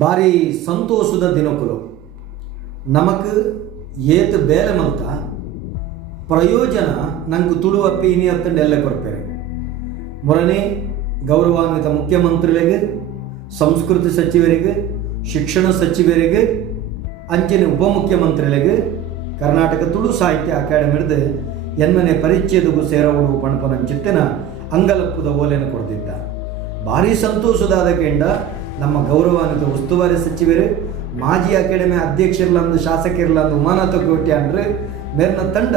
ಭಾರಿ ಸಂತೋಷದ ದಿನಕುಲು ನಮಕ್ ಏತ್ ಬೇಲೆ ಮಲ್ತ ಪ್ರಯೋಜನ ನಂಗೆ ತುಳುವಪ್ಪಿ ಇನಿ ಅತ್ತಂಡು ಎಲ್ಲ ಕೊಡ್ಪೇರೆ ಮೊರನೇ ಗೌರವಾನ್ವಿತ ಮುಖ್ಯಮಂತ್ರಿಗಳಿಗೆ ಸಂಸ್ಕೃತಿ ಸಚಿವರಿಗೆ ಶಿಕ್ಷಣ ಸಚಿವರಿಗೆ ಅಂಚನೆ ಉಪಮುಖ್ಯಮಂತ್ರಿಗಳಿಗೆ ಕರ್ನಾಟಕ ತುಳು ಸಾಹಿತ್ಯ ಅಕಾಡೆಮಿಡ್ದು ಎನ್ಮನೆ ಪರಿಚಯದಗೂ ಸೇರವಳು ಪಣಪನಂಚಿತ್ತಿನ ಅಂಗಲಪ್ಪದ ಓಲೆಯನ್ನು ಕೊಡ್ತಿದ್ದ. ಭಾರಿ ಸಂತೋಷದಾದ ಕೆಂಡ ನಮ್ಮ ಗೌರವಾನ್ವಿತ ಉಸ್ತುವಾರಿ ಸಚಿವರು ಮಾಜಿ ಅಕಾಡೆಮಿ ಅಧ್ಯಕ್ಷರ್ಲಂದು ಶಾಸಕರ್ಲಂದು ಉಮಾನಾಥ ಕೋಟೆ ಅಂದ್ರೆ ಮೇರಿನ ತಂಡ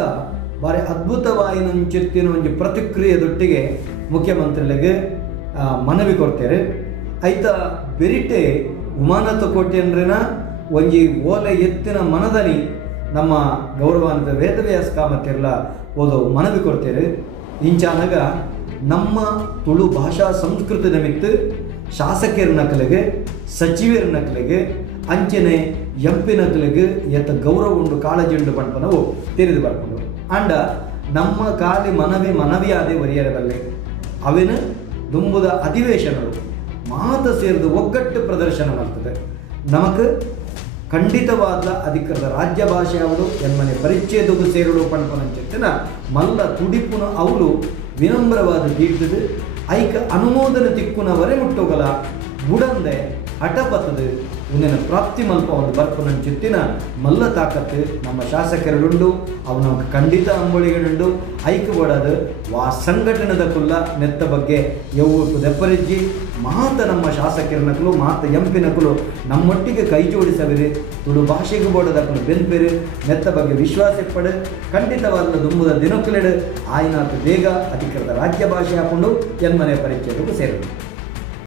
ಭಾರಿ ಅದ್ಭುತವಾಯಿನಂಚಿತ್ತಿನ ಒಂದು ಪ್ರತಿಕ್ರಿಯೆದೊಟ್ಟಿಗೆ ಮುಖ್ಯಮಂತ್ರಿಗಳಿಗೆ ಮನವಿ ಕೊಡ್ತಾರೆ. ಐತ ಬೆರಿಟೆ ಉಮಾನಾಥ ಕೋಟೆ ಅಂದ್ರೇನ ಒಂಜಿ ಓಲೆ ಎತ್ತಿನ ಮನದನಿ ನಮ್ಮ ಗೌರವಾನ್ವಿತ ವೇದವ್ಯಾಸ ಕಾಮತಿರ್ಲ ಓದೋ ಮನವಿ ಕೊಡ್ತಾರೆ. ಇಂಚಾನಾಗ ನಮ್ಮ ತುಳು ಭಾಷಾ ಸಂಸ್ಕೃತಿ ನಿಮಿತ್ತ ಶಾಸಕರ ನಕಲಿಗೆ ಸಚಿವರ ನಕಲಿಗೆ ಅಂಚನೆ ಎಂಪಿ ನಕಲಿಗೆ ಎತ್ತ ಗೌರವ ಉಂಡು ಕಾಳಜಿ ಉಂಡು ಪಂಪನವು ತಿಳಿದು ಬರ್ಕೊಂಡು ಅಂಡ ನಮ್ಮ ಕಾಲಿ ಮನವಿ ಆದೇ ಒರಿಯರದಲ್ಲೇ ಅವಿನ ದುಂಬುದ ಅಧಿವೇಶನಗಳು ಮಾತ ಸೇರಿದು ಒಗ್ಗಟ್ಟು ಪ್ರದರ್ಶನ ಮಾಡ್ತದೆ. ನಮಕ್ ಖಂಡಿತವಾದ ಅಧಿಕೃತ ರಾಜ್ಯ ಭಾಷೆ ಅವಳು ಎನ್ಮನೆ ಪರಿಚಯದಗೂ ಸೇರಲು ಪಣಪನಂಚಿತ್ತಿನ ಮಲ್ಲ ತುಡಿಪುನ ಅವಳು ವಿನಮ್ರವಾದ ದೀಡ್ದು ಐಕ ಅನುಮೋದನೆ ತಿಕ್ಕುನವರೇ ಮುಟ್ಟೋಗಲ ಬುಡಂದೆ ಹಠಪತ್ತದು ಇಂದಿನ ಪ್ರಾಪ್ತಿ ಮಲ್ಪ ಒಂದು ಬರ್ಪನಂಚಿತ್ತಿನ ಮಲ್ಲ ತಾಕತ್ತು ನಮ್ಮ ಶಾಸಕರುಂಡು ಅವನ ಖಂಡಿತ ಅಂಬಳಿಗಳುಂಡು ಐಕ ಬೋಡದು ವಾ ಸಂಘಟನೆದ ಕುಲ್ಲ ನೆತ್ತ ಬಗ್ಗೆ ಯವ್ವಕ್ಕೂ ದೆಪ್ಪರಿಜ್ಜಿ ಮಾತ ನಮ್ಮ ಶಾಸಕರನಕಲು ಮಾತ ಎಂಪಿನಕಲು ನಮ್ಮೊಟ್ಟಿಗೆ ಕೈ ಜೋಡಿಸವಿರಿ ತುಳು ಭಾಷೆಗೂ ಬೋಡದಕ್ಕಲು ಬೆನ್ಪೇರು ನೆತ್ತ ಬಗ್ಗೆ ವಿಶ್ವಾಸ ಪಡೆ ಖಂಡಿತವಾದ ದುಂಬುದ ದಿನಕ್ಕಲೆಡು ಆಯ್ನಾತು ಬೇಗ ಅಧಿಕೃತ ರಾಜ್ಯ ಭಾಷೆ ಹಾಕೊಂಡು ಎನ್ಮನೆ ಪರಿಚಯಕ್ಕೂ ಸೇರಿದೆ.